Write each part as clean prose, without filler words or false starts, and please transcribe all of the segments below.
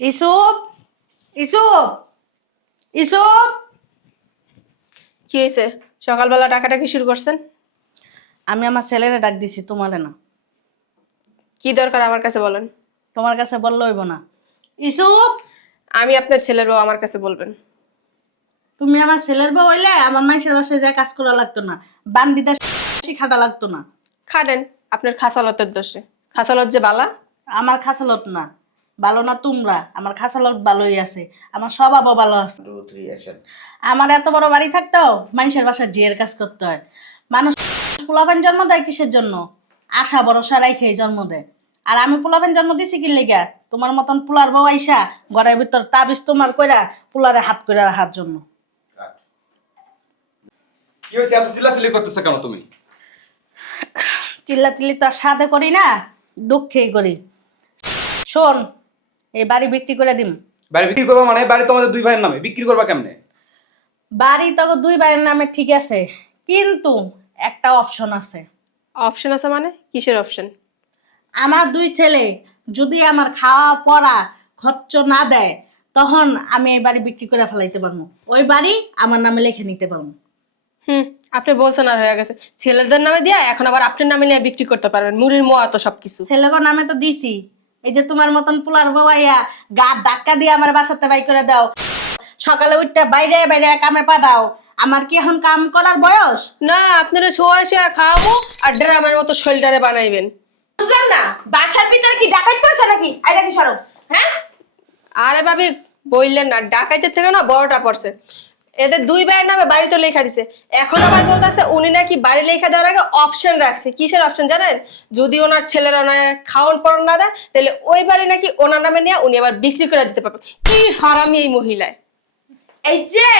ইসুপ ইসুপ ইসুপ। কি হয়েছে? সকালবেলা টাকাটাকি শুরু করছেন? আমি আমার ছেলেরে ডাক দিছি, তোমারে না। কি দরকার আমার কাছে বলেন। তোমার কাছে বললে হইব না। ইসুপ, আমি আপনার ছেলের বউ, আমার কাছে বলবেন। তুমি আমার ছেলের বউ হইলে আমার মাইশের বাসায় যা কাজ করা লাগতো না, বান্দিতে খাটা লাগতো না। খাটেন আপনার খাসালতের দোষে। খাসালত যে বালা। আমার খাসালত না ভালো না, তোমরা আমার খাসালত ভালোই আছে, আমার স্বভাবও ভালো আছে। আমার এত বড় বাড়ি থাকতেও মানুষের বাসায় জিয়ের কাজ করতে হয়। মানুষ পোলাপান জন্ম দেয় কিসের জন্য? আশা ভরসা রাইখে জন্ম দেয়। আর আমি পোলাপান জন্ম দিছি কি লেগা? তোমার মতন পোলার বউ আইসা ঘরের ভিতর তাবিজ তোমার কইরা পোলারে হাত কইরা রাখার জন্য। কি হয়েছে? এত চিল্লাচিল্লি করতেছ কেন তুমি? চিল্লাচিল্লি তো আর সাথে করি না, দুঃখেই করি। শোন, এই বাড়ি বিক্রি করে দিম। বাড়ি বিক্রি করবা মানে? বাড়ি তোমাদের দুই ভাইয়ের নামে, বিক্রি করবা কেমনে? বাড়ি তো দুই ভাইয়ের নামে ঠিক আছে, কিন্তু একটা অপশন আছে। অপশন আছে মানে? কিসের অপশন? আমার দুই ছেলে যদি আমার খাওয়া পড়া খরচ না দেয়, তখন আমি এই বাড়ি বিক্রি করে ফেলাইতে পারবো, ওই বাড়ি আমার নামে লিখে নিতে পারবো। আপনি বলছেন আর হয়ে গেছে। ছেলেদের নামে দিয়া এখন আবার আপনার নামে নিয়ে বিক্রি করতে পারবেন। মুড়ির মোয়া তো সবকিছু। ছেলেগো নামে তো দিছি। এই যে তোমার মতন পোলার বউয়া গা ধাক্কা দিয়ে আমার বাসাতে বাই করে দাও, সকালে উঠতে বাইরে বাইরে কামে পাঠাও। আমার কি এখন কাম করার বয়স? না, আপনারা শোয়া শোয়া খাওয়াবো আর ড্রামের মতো শরীরটারে বানাইবেন। বুঝলাম না, বাসার ভিতরে কি ডাকাত পড়ছে নাকি? আই নাকি সরব, হ্যাঁ? আরে ভাবি বললেন না, ডাকাইতের থেকে না বড়টা পড়ছে। এদের দুই ভাইয়ের নামে বাড়ি তো লেখা দিছে। এখন আবার বলতেছে উনি নাকি বাড়ি লেখা দেওয়ার আগে অপশন রাখছে। কিসের অপশন জানেন? যদি ওনার ছেলেরা ওনার খাওয়ান পড়ন না দেয়, তাহলে ওই বাড়ি নাকি ওনার নামে নিয়ে উনি আবার বিক্রি করে দিতে পারবে। কি হারামি এই মহিলায়! এই যে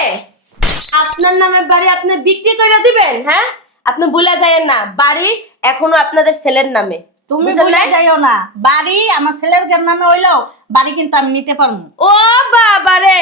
আপনার নামে বাড়ি আপনি বিক্রি করে দিবেন, হ্যাঁ? আপনি ভুলে যায়েন না, বাড়ি এখনো আপনাদের ছেলের নামে। তুমি বুঝলেন ভুলে নাই? যাইও না, বাড়ি আমার ছেলের নামে হইলেও বাড়ি কিন্তু আমি নিতে পারবো। ও বাবা রে,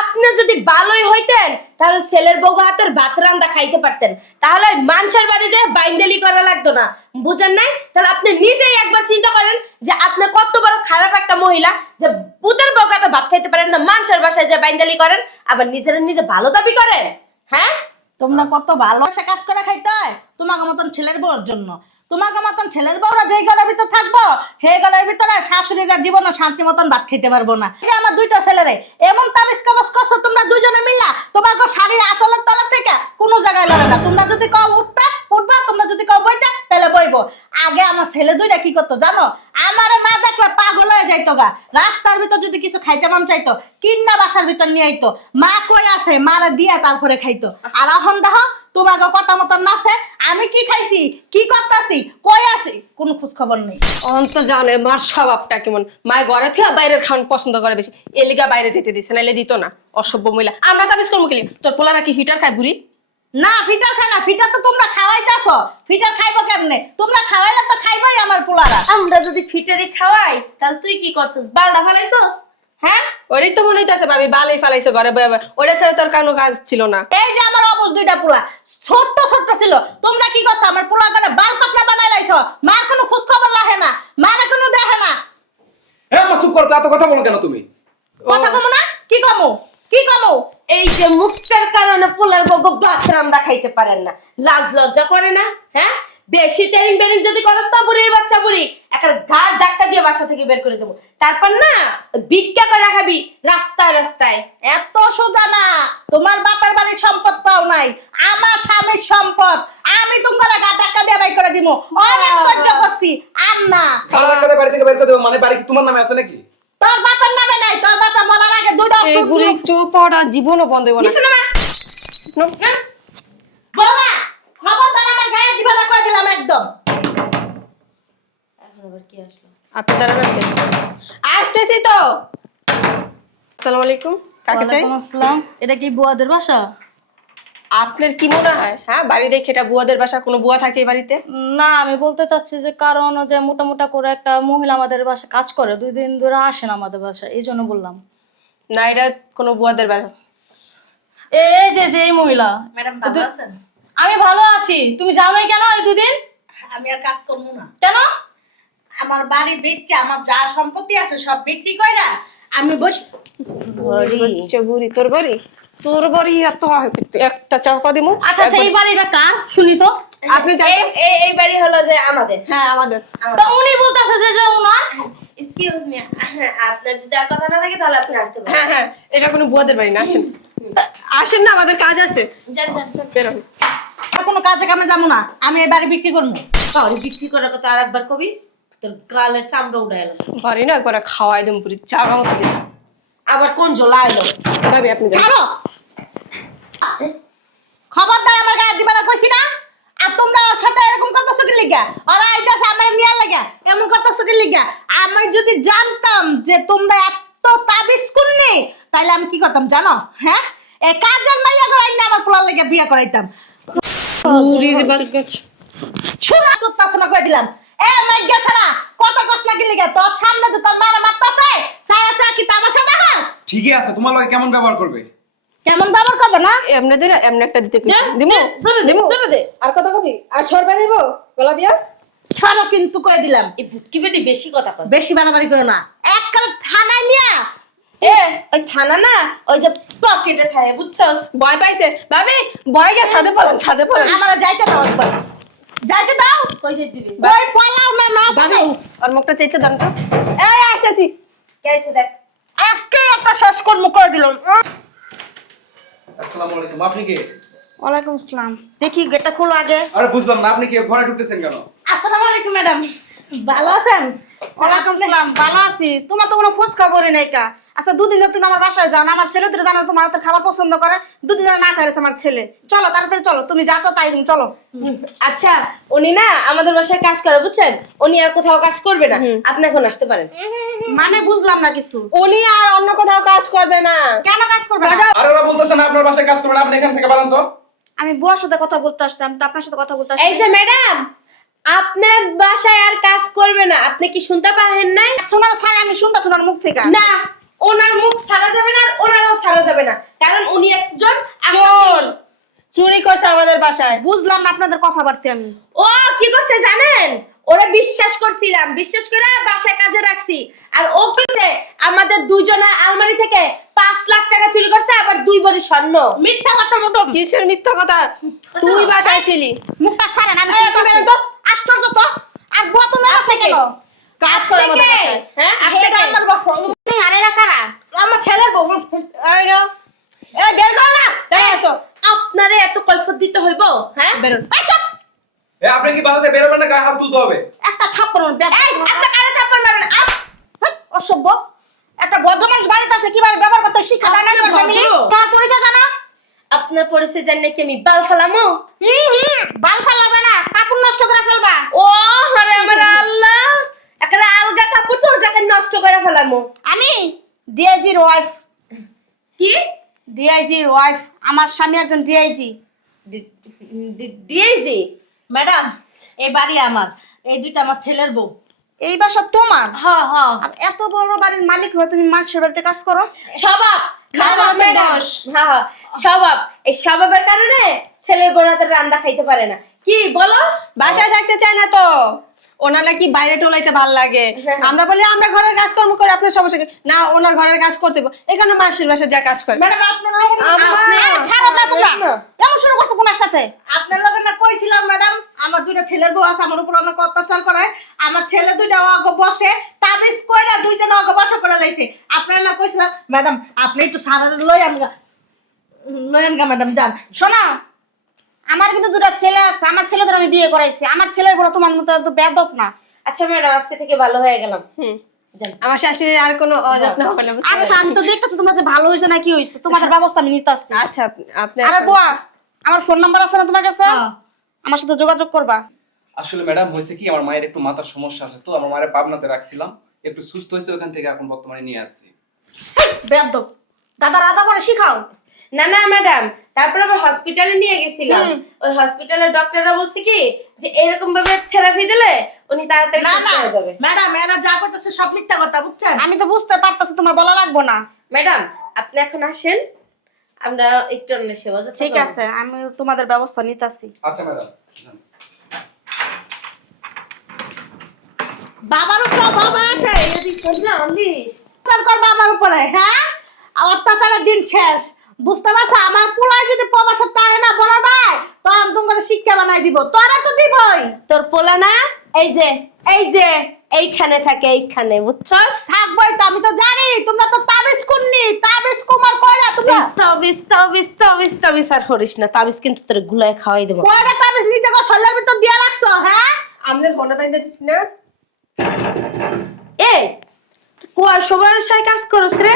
আপনি যদি ভালোই হইতেন তাহলে ছেলের বউ হাতের ভাত রান্দা খাইতে পারতেন, তাহলে মানুষের বাড়ি যে বাইন্দেলি করা লাগতো না। বুঝেন নাই? তাহলে আপনি নিজেই একবার চিন্তা করেন যে আপনি কত বড় খারাপ একটা মহিলা, যে পুতের বউ হাতে ভাত খাইতে পারেন না, মানুষের বাসায় যে বাইন্দেলি করেন, আবার নিজের নিজে ভালো দাবি করেন। হ্যাঁ, তোমরা কত ভালোবাসা কাজ করে খাইতে হয় তোমাকে মতন ছেলের বউর জন্য। তোমাকে মতন ছেলের বউরা যেই ঘরের ভিতর থাকবো, সেই ঘরের ভিতরে শাশুড়িরা জীবনে শান্তি মতন ভাত খেতে পারবো না। এই যে আমার দুইটা ছেলেরে এমন তাবিজ কবজ করছো তোমরা দুইজনে মিল্লা, তোমাকে শাড়ির আঁচলের তলা থেকে কোনো জায়গায় লড়ে না। তোমরা যদি কও উঠতে উঠবা, তোমরা যদি কও বইতে তাহলে বইবো। আগে আমার ছেলে দুইটা কি করতো জানো? আমারে না দেখলে পাগল হয়ে যাইতো গা। রাস্তার ভিতর যদি কিছু খাইতে মন চাইতো, কিন্না বাসার ভিতর নিয়ে আইতো, মা কই আছে মারা দিয়া তারপরে খাইতো। আর এখন দেখো তোমাকে কথা মতন নাচে, আমি কি খাইছি কি করতেছি কই আছি কোনো খোঁজ খবর নেই। অন্ত জানে মার স্বভাবটা কেমন। মায়ের ঘরে থেকে বাইরের খাওয়ান পছন্দ করে বেশি, এলিগা বাইরে যেতে দিছে, নাইলে দিত না। অসভ্য মহিলা। আমরা তাবিজ করবো কি? তোর পোলারা কি ফিটার খায় বুড়ি? না, ফিটার খায় না, ফিটার তো তোমরা খাওয়াইতেছ। ফিটার খাইবো কেমনে? তোমরা খাওয়াইলে তো খাইবই আমার পোলারা। আমরা যদি ফিটারি খাওয়াই তাহলে তুই কি করছিস? বালডা ফেলাইছস, হ্যাঁ? ওরই তো মনে হইতেছে ভাবি বালেই ফালাইছে ঘরে বয়ে বয়ে। ওটা ছাড়া তোর কোনো কাজ ছিল না। এই যে আমার অবশ দুইটা পোলা ছোট্ট ছোট্ট ছিল, তোমরা কি করছো? আমার পোলা করে বাল পাতলা বানাই লাইছো। মার কোনো খোঁজ খবর রাখে না, মারে কোনো দেখে না। হ্যাঁ মা, চুপ করো তো, এত কথা বলো কেন তুমি? কথা কমো না? কি কমো কি কমো? এই যে মুখটার কারণে পোলার বগো ভাত রান্দা খাইতে পারেন না, লাজ লজ্জা করে না? হ্যাঁ, বেশি টেরিং বেরিং যদি করস তো বুড়ির বাচ্চা বুড়ি একটা ঘাড় ধাক্কা দিয়ে বাসা থেকে বের করে দেবো। তারপর না ভিক্ষা করে খাবি রাস্তায় রাস্তায়। এত সোজা না, তোমার বাপের বাড়ির সম্পদ পাও নাই, আমার স্বামীর সম্পদ। আমি তোমার গা টাকা দিয়ে বাই করে দিব, অনেক সহ্য করছি। আর না, খালা করে বাড়ি থেকে বের করে দেবো মানে? বাড়ি কি তোমার নামে আছে নাকি? তোর বাপের নামে নাই, তোর বাপা মরার আগে দুইটা এই বুড়ি চুপ পড়া জীবনও বন্ধ হইব না। কিছু না মা, না বাবা খবরদার আমার গায়ে দিবা না কই দিলাম একদম। এখন আবার কি আসলো? আপনি দাঁড়াবেন? আসতেছি তো। আসসালামু আলাইকুম। কাকে চাই? ওয়ালাইকুম আসসালাম। এটা কি বুয়াদের বাসা? আপনার কি মনে হয় হ্যাঁ বাড়ি দেখে এটা বুয়াদের বাসা? কোনো বুয়া থাকে এই বাড়িতে? না, আমি বলতে চাচ্ছি যে কারণ যে মোটা মোটা করে একটা মহিলা আমাদের বাসা কাজ করে, 2 দিন ধরে আসেন আমাদের বাসা, এই জন্য বললাম। না, এটা কোনো বুয়াদের বাসা। এই যে যে এই মহিলা। ম্যাডাম ভালো আছেন? আমি ভালো আছি, তুমি জানোই কেন এই 2 দিন? আমি আর কাজ করব না। কেন? আমার বাড়ি বেচে আমার যা সম্পত্তি আছে সব বিক্রি কইরা আমি বস বাচ্চা বুড়ি তোর বাড়ি এত একটা চাপা দিমু। আচ্ছা সেই বাড়িটা কার শুনি তো? আপনি জানেন এই বাড়ি হলো যে আমাদের। হ্যাঁ আমাদের। তো উনি বলতেছে যে ওনার। এক্সকিউজ মি, আপনার যদি আর কথা না থাকে তাহলে আপনি আসতে পারেন। হ্যাঁ হ্যাঁ, এটা কোনো বুয়াদের বাড়ি না, আসেন আসেন না, আমাদের কাজ আছে, যান যান যান। বেরোন। আর কোনো কাজে কামে যাবো না, আমি এই বাড়ি বিক্রি করবো। বাড়ি বিক্রি করার কথা আর একবার কবি, তোর গালের চামড়া উড়ে এলো। বাড়ি না একবার খাওয়াই দিম পুরি জাগা মতো দিলাম। আবার কোন জোলা এলো? ভাবি আপনি যান। ছাড়ো, খবরদার আমার গায়ে দিবে না কইছি না। আর তোমরা ওর সাথে এরকম করতেছো কি লিগা? ওরা আইতাছে আমার নিয়ার লাগা, এমন করতেছো কি লিগা? আমি যদি জানতাম যে তোমরা এত তাবিজ করনি, তাইলে আমি কি করতাম জানো? হ্যাঁ, এই কাজের মাইয়া করাই না, আমার পোলার লাগা বিয়ে করাইতাম। শোনা করতেছো না কই দিলাম। এ মাইয়া ছাড়া কত কষ্ট লাগি লিগা? তোর সামনে তো তোর মারা মারতাছে, ছায়া ছায়া কি তামাশা দেখাস? ঠিকই আছে, তোমার লগে কেমন ব্যবহার করবে? কেমন ব্যবহার করবে না? এমনি দিলে এমনি একটা দিতে কইছি দিমু। চলে দে। আর কথা কবি আর সরবে নিব গলা দিয়া। ছাড়ো কিন্তু কই দিলাম, এই বুটকি বেটি বেশি কথা কয়। বেশি বাড়াবাড়ি করো না। এক কাল থানায় নিয়া এ ওই থানা না, ওই যে পকেটে থাকে বুঝছস? ভয় পাইছে ভাবি, ভয় গিয়ে ছাদে পড়েন। আমার যাইতে দাও, একবার যাইতে দাও। কই যে দিবি? ওই পালাও না, না ভাবি পালাও। আর মুখটা চাইতে দাম তো। এই আসেছি। কে আইছে দেখ। আজকে একটা শেষ কর্ম করে দিলাম। আসসালামু আলাইকুম, আপনি কি? ওয়ালাইকুম আসসালাম। দেখি গেটটা খোলো আগে। আরে বুঝলাম না, আপনি কি ঘরে ঢুকতেছেন কেন? আসসালামু আলাইকুম ম্যাডাম, ভালো আছেন? ওয়ালাইকুম সালাম, ভালো আছি। তোমার তো কোনো খোঁজ খবরই নাই কা। আচ্ছা দুদিন ধরে তুমি আমার বাসায় যাও না, আমার ছেলে তো জানো তোমার হাতের খাবার পছন্দ করে, দুদিন ধরে না খাইছে আমার ছেলে। চলো তাড়াতাড়ি চলো, তুমি যা চাও তাই তুমি চলো। আচ্ছা উনি না আমাদের বাসায় কাজ করে বুঝছেন, উনি আর কোথাও কাজ করবে না, আপনি এখন আসতে পারেন। মানে বুঝলাম না কিছু। উনি আর অন্য কোথাও কাজ করবে না। কেন কাজ করবে না? আর ওরা বলতেছে না আপনার বাসায় কাজ করবেন, আপনি এখান থেকে পালান তো। আমি বুয়ার সাথে কথা বলতে আসছি, আমি তো আপনার সাথে কথা বলতে আসছি। এই যে ম্যাডাম, আপনার বাসায় আর কাজ করবে না, আপনি কি শুনতে পারেন নাই? শোনার সারে আমি শুনতেছি ওনার মুখ থেকে। না, ওনার মুখ ছাড়া যাবে না, আর ওনারও ছাড়া যাবে না, কারণ উনি একজন চোর চুরি করছে আমাদের বাসায়। বুঝলাম না আপনাদের কথাবার্তা আমি। ও কি করছে জানেন? ওরা বিশ্বাস করছিলাম, বিশ্বাস করে বাসায় কাজে রাখছি, আর ও কিছে আমাদের দুইজনের আলমারি থেকে 5 লাখ টাকা চুরি করছে, আবার 2 ভরি স্বর্ণ। মিথ্যা কথা মতো কিসের মিথ্যা কথা? তুই বাসায় ছিলি। মুখটা ছাড়েন, আমি এই, শুনতেছি। বেরোন তো। আশ্চর্য তো। আর বুয়া তুমি বাসায় কেন? কাজ করে আমাদের কে? বাসায়। হ্যাঁ এটা আপনি আমার বাসা। তুমি আর এরা কারা? আমার ছেলের বউ। এই না, এই বের কর না। তাই আসো আপনারে এত কৈফিয়ত দিতে হইব? হ্যাঁ বেরোন। এই চুপ। এ আপনি কি বাসাতে বেরোবেন না, গায়ে হাত তুলতে হবে? একটা থাপ্পড় মারবে। এই আপনি কানে থাপ্পড় মারবেন। অসভ্য। একটা ভদ্র মানুষ বাড়িতে আসলে কিভাবে ব্যবহার করতে হয় শিক্ষা দেয় না তোমার ফ্যামিলি? তোমার পরিচয় জানা? আপনার পরিচয় জানলে কি আমি বাল ফেলামো? বাল ফেলাবে না, কাপড় নষ্ট করে ফেলবা। ও আরে আমার আল্লাহ, একটা আলগা কাপড় তো যাকে নষ্ট করে ফেলামো। আমি ডিআইজির ওয়াইফ। কি ডিআইজির ওয়াইফ। আমার স্বামী একজন ডিআইজি। ডিআইজি? ম্যাডাম, এই বাড়ি আমার, এই দুইটা আমার ছেলের বউ। এই বাসা তোমার? হ্যাঁ হ্যাঁ। আর এত বড় বাড়ির মালিক হয়ে তুমি মানুষের বাড়িতে কাজ করো? স্বভাব খাওয়া দাওয়াতে ম্যাডাম। দোষ। হ্যাঁ হ্যাঁ, স্বভাব। এই স্বভাবের কারণে ছেলের বড় হাতের রান্না খাইতে পারে না। কি বলো? বাসায় থাকতে চায় না তো, ওনার নাকি বাইরে টোলাইতে ভাল লাগে। হ্যাঁ। আমরা বলি আমরা ঘরের কাজকর্ম করে, আপনার সমস্যা কি? না, ওনার ঘরের কাজ করতে হবে। এখানে মাসির বাসায় যা কাজ করে। ম্যাডাম আপনার আরে ছাড়ো না তোমরা। কেমন শুরু করছো কোনার সাথে? আপনার লগে না কইছিলাম ম্যাডাম, আমার দুইটা ছেলের বউ আছে, আমার উপর অনেক অত্যাচার করে। আমার ছেলে দুইটা আগে বসে তাবিজ কইরা দুইজনে আগে বসে করে লাইছে। আপনার না কইছিলাম ম্যাডাম, আপনি একটু সারা লইয়ান গা ম্যাডাম, যান। শোনো, আমার কিন্তু দুটো ছেলে আছে, আমার ছেলেদের আমি বিয়ে করাইছি। আমার ছেলের বড় তোমার মতো এত বেদক না। আচ্ছা ম্যাডাম, আজকে থেকে ভালো হয়ে গেলাম। আমার শাশুড়ির আর কোনো অযত্ন হবে না, বুঝতে আচ্ছা পারছেন? আমি তো দেখতেছি তোমরা যে ভালো হয়েছে না কি হয়েছে, তোমাদের ব্যবস্থা আমি নিতে আসছি। আচ্ছা আপনি আরে বুয়া, আমার ফোন নাম্বার আছে না তোমার কাছে? হ্যাঁ। আমার সাথে যোগাযোগ করবা। আসলে ম্যাডাম হয়েছে কি, আমার মায়ের একটু মাথার সমস্যা আছে, তো আমার মায়ের পাবনাতে রাখছিলাম, একটু সুস্থ হয়েছে, ওখান থেকে এখন বর্তমানে নিয়ে আসছি। বেদক। দাদা রাধা করে শিখাও। না না ম্যাডাম, তারপর আবার হসপিটালে নিয়ে গেছিলাম। ওই হসপিটালের ডক্টররা বলছে কি যে এরকম ভাবে থেরাপি দিলে উনি তাড়াতাড়ি না সুস্থ না হয়ে যাবে। ম্যাডাম, এরা যা কইতেছে সব মিথ্যা কথা, বুঝছেন? আমি তো বুঝতে পারতাছি, তোমার বলা লাগবে না। ম্যাডাম আপনি এখন আসেন, আমরা একটু অন্য সেবা যত্ন ঠিক করব। আছে, আমি তোমাদের ব্যবস্থা নিতে আসছি। আচ্ছা ম্যাডাম। বাবার উপর বাবা আছে। আনলিস অত্যাচার করবে আমার উপরে, হ্যাঁ? অত্যাচারের দিন শেষ, বুঝতে পারছো? আমার পোলায় যদি প্রবাসে তাই না বড় নাই, তখন তোমার শিক্ষা বানাই দিব, তোরা তো দিবই। তোর পোলা না এই যে এইখানে থাকে, এইখানে, বুঝছস? থাকবোই তো, আমি তো জানি তোমরা তো তাবিজ কুন্নি, তাবিজ কুমার কয়রা তোমরা। তাবিজ আর করিস না, তাবিজ কিন্তু তোর গুলায় খাওয়াই দেবো। কয়রা তাবিজ নিজে গো শরীরের ভিতর দিয়ে রাখছো, হ্যাঁ? আমাদের বন্যা বাইন্দা দিস না। এই তুই কয় সবার সাথে কাজ করছ রে?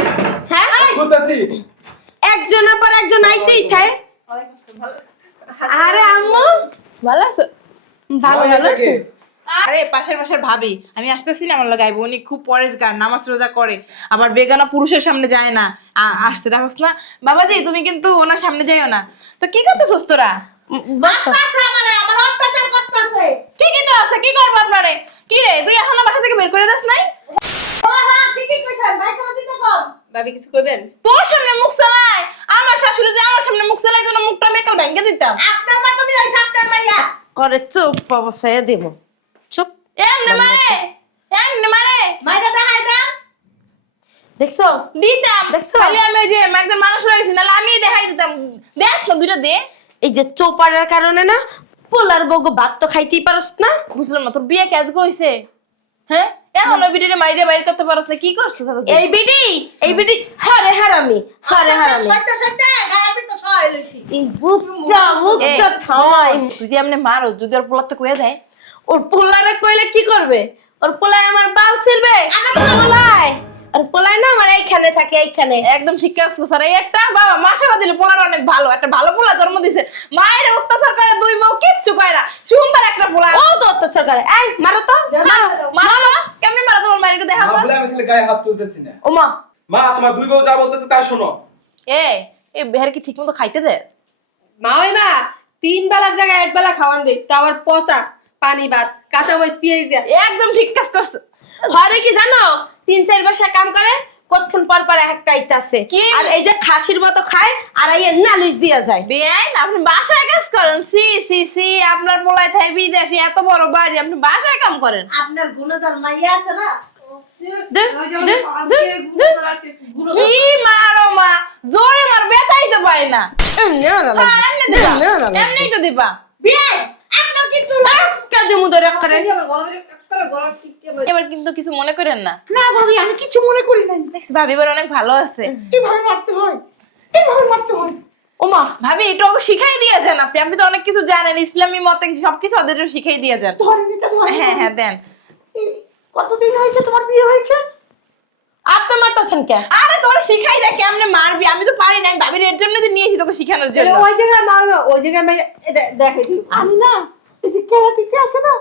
হ্যাঁ, বলতাছি একজনের পর একজন আইতেই থাকে। আরে আম্মু ভালো আছো? ভালো আছে। আরে পাশের ভাবি, আমি আসতেছি না, আমার লগে আইবো। উনি খুব পরেশগার, নামাজ রোজা করে, আবার বেগানা পুরুষের সামনে যায় না। আসছে দেখোস না বাবাজি, তুমি কিন্তু ওনার সামনে যাইও না। তো কি করতেছস তোরা? মারতাছে আমারে, আমার অত্যাচার করতেছে। ঠিকই তো আছে, কি করবো আপনারে? কি রে, তুই এখনো বাসা থেকে বের করে দিস নাই? ও হ্যাঁ, ঠিকই কইছেন, ভাই করে দিতে কম। ভাবি কিছু কইবেন? তোর সামনে মুখ চালায়, আমার শাশুড়ি যে আমার সামনে মুখ চালায়, তোর মুখটা মেকাল ভেঙে দিতাম। আপনার মা তো দিলাই আপনার মাইয়া। করে চুপ বসায় দেব। চুপ। এমনে মারে, এমনে মারে। মাইরা দেখাই দাও। দেখছো? দিতাম, দেখছো? খালি আমি ওই যে একজন মানুষ রয়েছি, নাহলে আমি দেখাই দিতাম। দেখ না, দুইটা দে। এই যে চোপাড়ার কারণে না পোলার বগো ভাত তো খাইতেই পারস না। বুঝলাম না, তোর বিয়ে কাজ কইছে? হ্যাঁ, এখন ওই বিটিরে মাইরে বাইর করতে পারছ না, কি করছিস? এই বিডি হারে হারামি, হারে হারামি। সইতে সইতে গায়ের ভিতর ছয় লইছি। এই বুকটা থামাই। তুই যে এমনি মারো, যদি ওর পোলাতে কইয়া দেয়। ওর পোলারে কইলে কি করবে? ওর পোলায় আমার বাল ছিড়বে। পোলায় আর পোলায় না আমার এইখানে থাকে, এইখানে। একদম ঠিক কাজ স্যার। এই একটা বাবা মাশাআল্লাহ দিলে পোলার অনেক ভালো, একটা ভালো পোলা জন্ম দিছে। মায়ের অত্যাচার করে, দুই বউ কিচ্ছু কয় না, সুন্দর একটা পোলা। ও তো অত্যাচার করে। এই মারো তো, মারো, কেমনে মারো তোমার মায়ের, একটু দেখাও তো। বলে আমি খালি গায়ে হাত তুলতেছি না। ওমা মা, তোমার দুই বউ যা বলতেছে তা শোনো। এই বেহার কি ঠিকমতো খাইতে দে? মা ওই মা 3 বেলার জায়গায় 1 বেলা খাওয়ান দে, তো আবার পচা পানি ভাত, কাঁচা মরিচ পেঁয়াজ দিয়া। একদম ঠিক কাজ করছো। ঘরে কি জানো 3-4 বছর কাম করে, কতক্ষণ পর পর একটা আইতাছে। কি? আর এই যে খাসির মতো খায় আর আইয়ে নালিশ দিয়া যায়। বেআইন, আপনি বাসায় কাজ করেন? সি সি সি, আপনার পোলায় থাই বিদেশে, এত বড় বাড়ি, আপনি বাসায় কাম করেন? আপনার গুণধর মাইয়া আছে না? দে, দে, দে, দে। কি মারো মা, জোরে মার, বেতাই তো পাই না। হ্যাঁ, এমনি দিবা, এমনিই তো দিবা। বিয়ে আপনার কিছু একটা দিমু ধরে করে। এবার কিন্তু কিছু মনে করেন না। না ভাবি, আমি কিছু মনে করি নাই। দেখছি ভাবি এবার অনেক ভালো আছে। কিভাবে মারতে হয়, কিভাবে মারতে হয়। ওমা ভাবি, একটু ওকে শিখাই দিয়ে যান। আপনি আপনি তো অনেক কিছু জানেন, ইসলামী মতে সবকিছু ওদের শিখাই দিয়ে যান। ধরেন এটা ধরেন। হ্যাঁ হ্যাঁ, দেন। কতদিন হয়েছে তোমার বিয়ে হয়েছে? আপনি মারতেছেন কে? আরে তোর শিখাই দেয় কেমনে মারবি, আমি তো পারি না। আমি ভাবির এর জন্য তো নিয়েছি তোকে শিখানোর জন্য। ওই জায়গায় মা, ওই জায়গায় মা দেখে দিই। আমি না এই যে ক্যারাটিতে আছে না,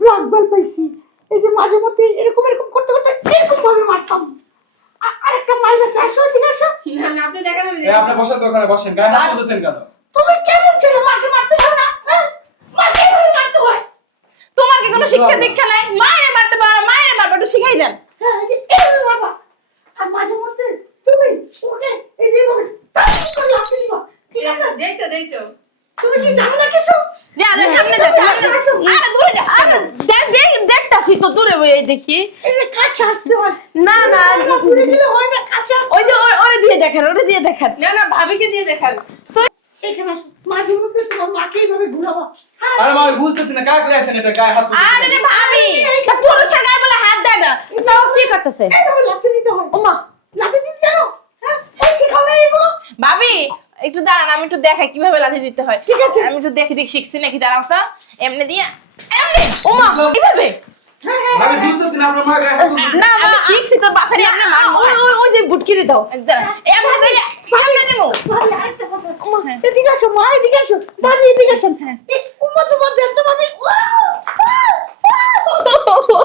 ব্ল্যাক বেল্ট পাইছি। এই যে মাঝে মধ্যে এরকম এরকম করতে করতে এরকম ভাবে মারতাম। আরেকটা মাইর আছে, আসো এদিকে আসো। না না, আপনি দেখেন আমি আপনি বসেন তো, ওখানে বসেন। গায়ে হাত তুলতেছেন কেন? তুমি কেমন ছেলে, মাকে মারতে পারো না? হ্যাঁ? মাকে এভাবে মারতে হয়। তোমার কি কোনো শিক্ষা দীক্ষা নাই? মায়েরে মারতে পারো, মায়েরে মারবা, একটু শিখাই দেন। হ্যাঁ, এই যে এভাবে মারবা। আর মাঝে মধ্যে তুমি ওকে এই যে এভাবে টাচ করে লাথি দিবা। ঠিক আছে? দেখতো তুমি কি জানো না কিছু? যা যা, সামনে যা, সামনে যা। আরে দূরে যাস কেন? দেখতাছি তো দূরে বইয়ে দেখি। এই যে কাছে আসতে হয়। না না, ঘুরে গেলে হয় না, কাছে আসতে ওই যে ওরে দিয়ে দেখেন, ওরে দিয়ে দেখেন। না না, ভাবিকে দিয়ে দেখান। এখানে আসো। মাঝে মধ্যে তোমার মাকে এইভাবে ঘুরাবা। হ্যাঁ, আরে মা, আমি বুঝতেছি না কাকে আছেন, এটা গায়ে হাত তুলতেছেন। আরে রে ভাবি, তা পুরুষের গায়ে বলে হাত দেয় না, এটা ও কি করতেছে? এইভাবে লাথি দিতে হয়। ওমা লাথি দিতে জানো? হ্যাঁ, এই শেখাও না এইগুলো। ভাবি একটু দাঁড়ান, আমি একটু দেখাই কিভাবে লাথি দিতে হয়। ঠিক আছে। আমি একটু দেখি শিখছি নাকি, দাঁড়াও তো। এমনি দিয়া, এমনি। ওমা এইভাবে হ্যাঁ, হ্যাঁ, আমি বুঝতেছি না, আপনার মা গায়ে হাত তুলতেছে। না, আমি শিখছি তোর বাপের এমনি মারমু। ওই যে বুটকিরি দাও। দাঁড়া, এমনি দিলে এমনি দিমু। ভাবি, আরেকটা কথা। এদিকে আসো, মা, এদিকে আসো। ভাবি, এদিকে আসো। এই উম্মা তোমার দেন তো ভাবি।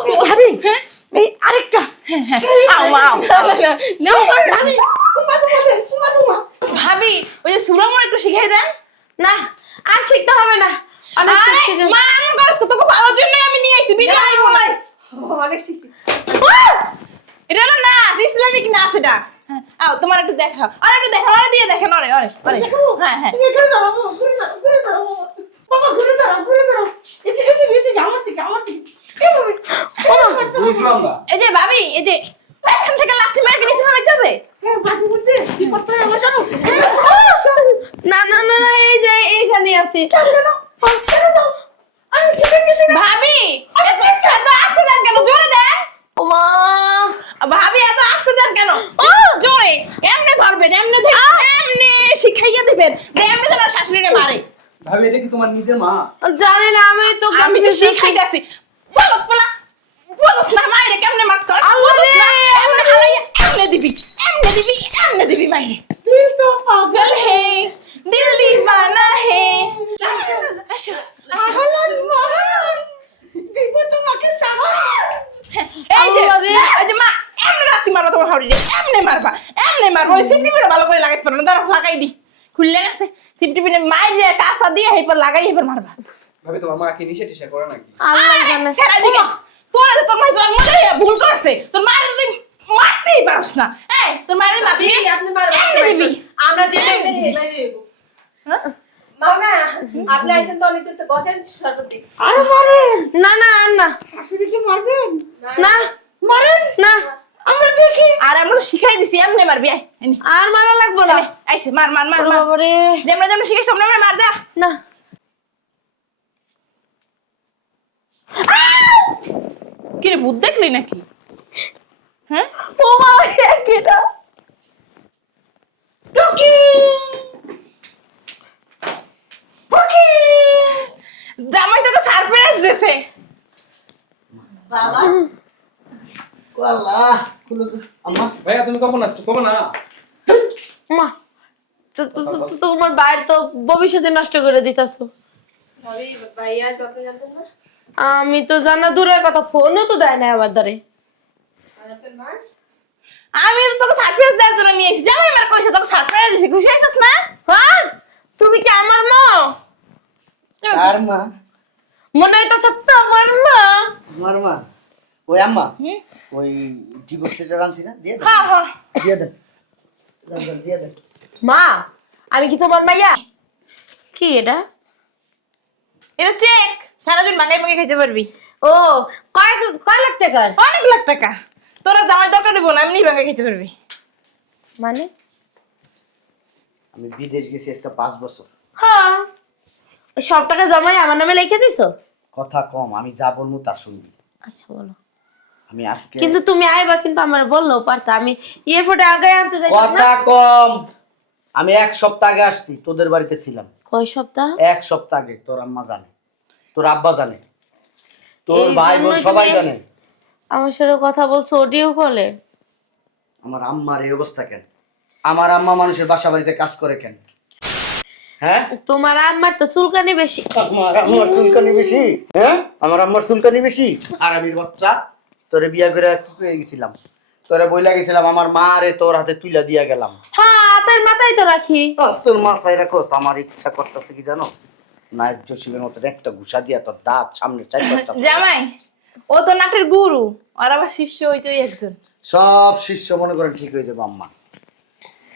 এই ভাবি, এই আরেকটা। আও আও। না, ভাবি, উম্মা তোমার দেন, উম্মা তোমার। ভাবি ওই যে সুরমর একটু শিখাই দেন। না আর শিখতে হবে না, অনেক আরে শিখছি। মা, এমন করছ কত ভালো জন্য আমি নিয়ে আইছি, ভিডিও আইবো না। অনেক শিখছি। এটা হলো নাচ, ইসলামিক নাচ এটা। হ্যাঁ, আও তোমার একটু দেখাও, আর একটু দেখাও, আর দিয়ে দেখেন, অনেক অনেক অনেক। হ্যাঁ হ্যাঁ, তুমি এখানে দাঁড়াও, বাবা, ঘুরে দাঁড়াও, ঘুরে দাঁড়াও, বাবা। বাবা, ঘুরে দাঁড়াও, ঘুরে দাঁড়াও। এদিকে, এদিকে, এদিকে, আমার দিকে, আমার দিকে। এভাবে। বুঝলাম না। এই যে ভাবি, এই যে এখান থেকে লাথি মেরে নিচে ফেলাইতে হবে। কি করতে হবে আমার জানো? না না না না, এই যে এইখানে আছি। ভাবি এত আস্তে যান কেন? জোরে দেন। ওমা ভাবি এত আস্তে যান কেন? জোরে এমনি ধরবেন, এমনি এমনি শিখাইয়া দিবেন, এমনি যেন শাশুড়িরে মারে। ভাবি এটা কি তোমার নিজের মা? জানি না, আমি তো আমি তো শিখাইতেছি। বলস পোলা, বলস না মাইরে কেমনে মারতে হয়? আল্লাহ রে! এমনি হালাইয়া এমনি দিবি, এমনি দিবি, এমনি দিবি মাইরে। দিল তো পাগল হে, দিল দিওয়ানা হে। আসো, আহলান মাহলান, দিব তোমাকে সাহার। এই যে, আল্লাহ রে! এই যে মা, এমনি রাতি মারবা তোমার হাউরিরে, এমনি মারবা, এমনি মারবা। ওই সিমটি পিনে ভালো করে লাগাইতে পারো না, দাঁড়া লাগাই দি। খুললে গেছে, সিমটি পিনে মাইরে কাঁচা দিয়ে হেপর লাগাই হেপর মারবা। ভাবি তোমার মা কি নিষে টিষে করে নাকি? আল্লাহ জানে। ছেড়া দিকে তোরা যে তোর মা জন্ম দিয়ে ভুল করছে, তোর মা যদি মারতেই পারস না। এই তোর মা যদি মারবি, আপনি মারবেন। এমনি দিবি। আমরা যে এমনি দিবি। মামা আপনি আইছেন তো অনেক তো বসেন শরবত দিই। না না আর না শাশুড়িকে মারবেন? না মারেন না, আমরা দেখি। আর আমরা তো শিখাই দিছি এমনি মারবি। আয় এনে আর মারা লাগবো না। আইছে মার মার মার ওরে মার। বাবা রে! যেমন যেমন শিখাইছি ওমন ওমন মার যা। না কি রে ভূত দেখলি নাকি? হ্যাঁ ও মা, কেটা টুকি টুকি জামাই তোকে সারপ্রাইজ দিয়েছে। ভাইয়া তুমি কখন আসছো? কখন না? মা, তোমার বাইরে তো ভবিষ্যতে নষ্ট করে দিতেছো। ভাইয়া আপনি জানতেন না? আমি তো জানা দূরের কথা, ফোনও তো দেয় না আমার দ্বারে। আমি তো তোকে সারপ্রাইজ দেওয়ার জন্য নিয়ে এসেছি। জামাই আমার কইছে তোকে সারপ্রাইজ দিছি, খুশি হইছিস না? হ্যাঁ, তুমি কি আমার মা? আর মা? মনে হইতেছে তো আমার মা। তোমার মা? ওই আম্মা ওই ডিভোর্স লেটার আনছি না, দিয়ে দেন হ্যাঁ হ্যাঁ দিয়ে দেন দেন, দেন, দিয়ে দেন। মা, আমি কি তোমার মাইয়া? কি এটা? এটা চেক, সারাদিন মাগাই মাগাই খাইতে পারবি। ও, কয় কয় লাখ টাকার? অনেক লাখ টাকা। তোরা জামাই দরকার দিব না, এমনি মাগাই খাইতে পারবি। মানে? আমি বিদেশ গেছি আজকে 5 বছর। হ্যাঁ, ওই সব টাকা জমাই আমার নামে লিখে দিছো? কথা কম, আমি যা বলবো তা শুনবি। আচ্ছা বলো। আমি আজকে কিন্তু তুমি আইবা, কিন্তু আমার বললেও পারতা। আমি এয়ারপোর্টে আগে আনতে যাই কথা না। কম। আমি 1 সপ্তাহ আগে আসছি, তোদের বাড়িতে ছিলাম। কয় সপ্তাহ? 1 সপ্তাহ আগে। তোর আম্মা জানে, তোর আব্বা জানে, তোর এই ভাই বোন জন্যই সবাই তুমি জানে। আমার সাথে কথা বলছো অডিও কলে? আমার আম্মার এই অবস্থা কেন? আমার আম্মা মানুষের বাসা বাড়িতে কাজ করে কেন? হ্যাঁ, তোমার আম্মার তো চুলকানি বেশি। আমার আম্মার চুলকানি বেশি? হ্যাঁ, আমার আম্মার চুলকানি বেশি? আর আমি বাচ্চা তোরে বিয়া করে কি করে গেছিলাম? তোরে বইলা গেছিলাম আমার মা রে তোর হাতে তুইলা দিয়া গেলাম। হ্যাঁ, হাতের মাথায় তো রাখি। তোর মাথায় রাখো। আমার ইচ্ছা করতেছে কি জানো, নায়ক জসিমের মতো একটা ঘুষা দিয়া তোর দাঁত সামনে চাই করতে। জামাই ও তো নাটের গুরু, আর আবার শিষ্য হইতেই একজন। সব শিষ্য মনে করেন ঠিক হয়ে যাবো আম্মা।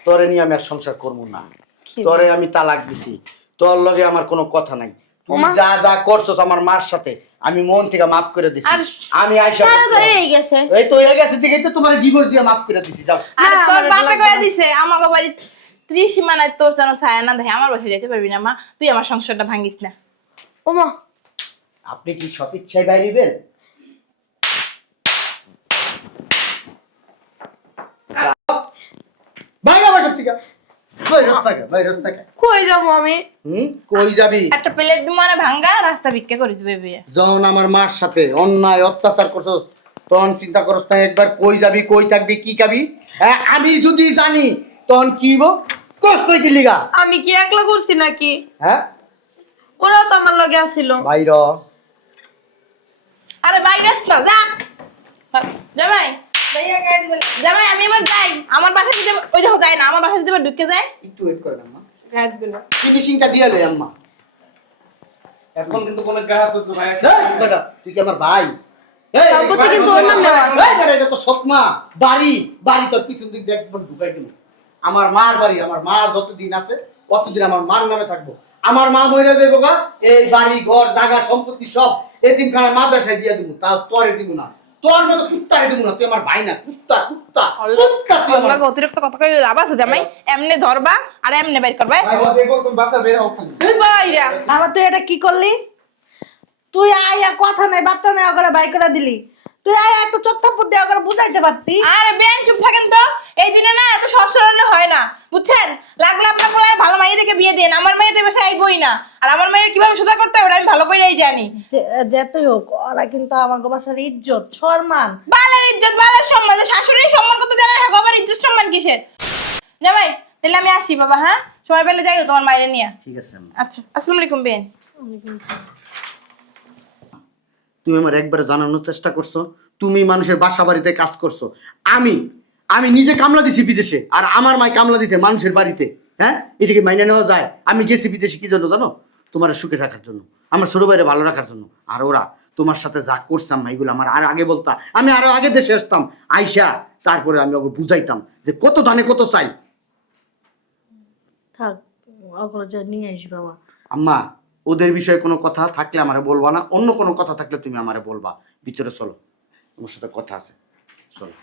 তোরে নিয়ে আমি আর সংসার করবো না। তোরে আমি তালাক দিছি, তোর লগে আমার কোনো কথা নাই। তুই যা যা করছস আমার মার সাথে আমি মন থেকে মাফ করে দিছি। আমি আইসা তারা তো এই গেছে। এই তো হয়ে গেছে দিকেই তো তোমার ডিভোর্স দিয়ে মাফ করে দিছি। যাও। আর না, তোর আমার বাপে লাগবে কয়ে না। দিছে আমাকে বাড়ি ত্রিসীমানায় তোর যেন ছায়া না দেখে আমার বাসায় যেতে পারবি না। মা তুই আমার সংসারটা ভাঙিস না। ওমা, আপনি কি সৎ ইচ্ছায় বাইরিবেন? বাইরে আমার সত্যি কই যাবো আমি? কই যাবি? একটা প্লেট মানে ভাঙ্গা রাস্তা ভিক্ষা করিস বেবি। যখন আমার মার সাথে অন্যায় অত্যাচার করছস তখন চিন্তা করস না একবার কই যাবি, কই থাকবি, কি খাবি? হ্যাঁ, আমি যদি জানি তখন কি কষ্ট কি লিগা? আমি কি একলা করছি নাকি? হ্যাঁ, ওরাও তো আমার লগে আসছিল। বাইর আরে বাইরে আস না, যা জামাই। জামাই আমি এবার যাই। আমার বাসায় যদি ওই দেখো যায় না, আমার বাসায় যদি এবার ঢুকে যায়। একটু ওয়েট করেন আম্মা, ফিনিশিংটা দিয়ে লই আম্মা। এখন কিন্তু কোনো গায়ে তুলছো ভাইয়া। এই বেটা, তুই কি আমার ভাই? এই সম্পত্তি কিন্তু ওর নামে আছে। এই বেটা, এটা তো সৎমা বাড়ি। বাড়ি তোর পিছন দিক দিয়ে একবার ঢুকাই দিল। আমার মার বাড়ি, আমার মা যতদিন আছে ততদিন আমার মার নামে থাকবো। আমার মা মরে যাইব গা, এই বাড়ি ঘর জায়গা সম্পত্তি সব এতিমখানার মাদ্রাসায় দিয়ে দিব, তাও পরে দিব না। তোর মতো কুত্তা রে দেবো না, তুই আমার ভাই না, কুত্তা কুত্তা কুত্তা তুই আমার। তোমাকে অতিরিক্ত কথা কই লাভ আছে জামাই? এমনি ধরবা আর এমনি বের করবা। দেখো তুমি বাসা বের হও খালি। তুই বাইরা বাবা তুই এটা কি করলি? তুই আয়া কথা নাই বার্তা নাই ওগুলো বাই করে দিলি। তুই আয়া একটু চত্থাপুর দিয়ে ওগুলো বুঝাইতে পারতি। আরে বেন চুপ থাকেন তো। এই দিনে না এত সহজ সরল হয় না, বুঝছেন? লাগলে আপনার পোলার ভালো মাইয়ে দেখে বিয়ে দেন। আমার মেয়ে তো এ বাসায় আইবই না, আর আমার মেয়ের কিভাবে সোজা করতে হয় ওটা আমি ভালো করেই জানি। যেতেই হোক ওরা কিন্তু আমাকে বাসার ইজ্জত সম্মান। বালের ইজ্জত বালের সম্মান, যে শাশুড়ির সম্মান করতে জানে না, আবার ইজ্জত সম্মান কিসের? জামাই তাহলে আমি আসি বাবা, হ্যাঁ সময় পেলে যাইও তোমার মায়ের নিয়ে। ঠিক আছে আম্মা। আচ্ছা, আসসালামু আলাইকুম বেন। তুমি আমার একবারে জানানোর চেষ্টা করছো, তুমি মানুষের বাসা বাড়িতে কাজ করছো। আমি নিজে কামলা দিছি বিদেশে, আর আমার মাই কামলা দিছে মানুষের বাড়িতে। হ্যাঁ, এটা কি মাইনে নেওয়া যায়? আমি গেছি বিদেশে কি জন্য জানো? তোমার সুখে রাখার জন্য, আমার ছোট ভাইরে ভালো রাখার জন্য। আর ওরা তোমার সাথে যা করছাম এগুলো আমার আর আগে বলতা, আমি আরো আগে দেশে আসতাম, আইসা তারপরে আমি ওকে বুঝাইতাম যে কত দানে কত চাই। থাক ওগুলো যা নিয়ে আসি বাবা। আম্মা, ওদের বিষয়ে কোনো কথা থাকলে আমারে বলবা না, অন্য কোনো কথা থাকলে তুমি আমারে বলবা। ভিতরে চলো, তোমার সাথে কথা আছে, চলো।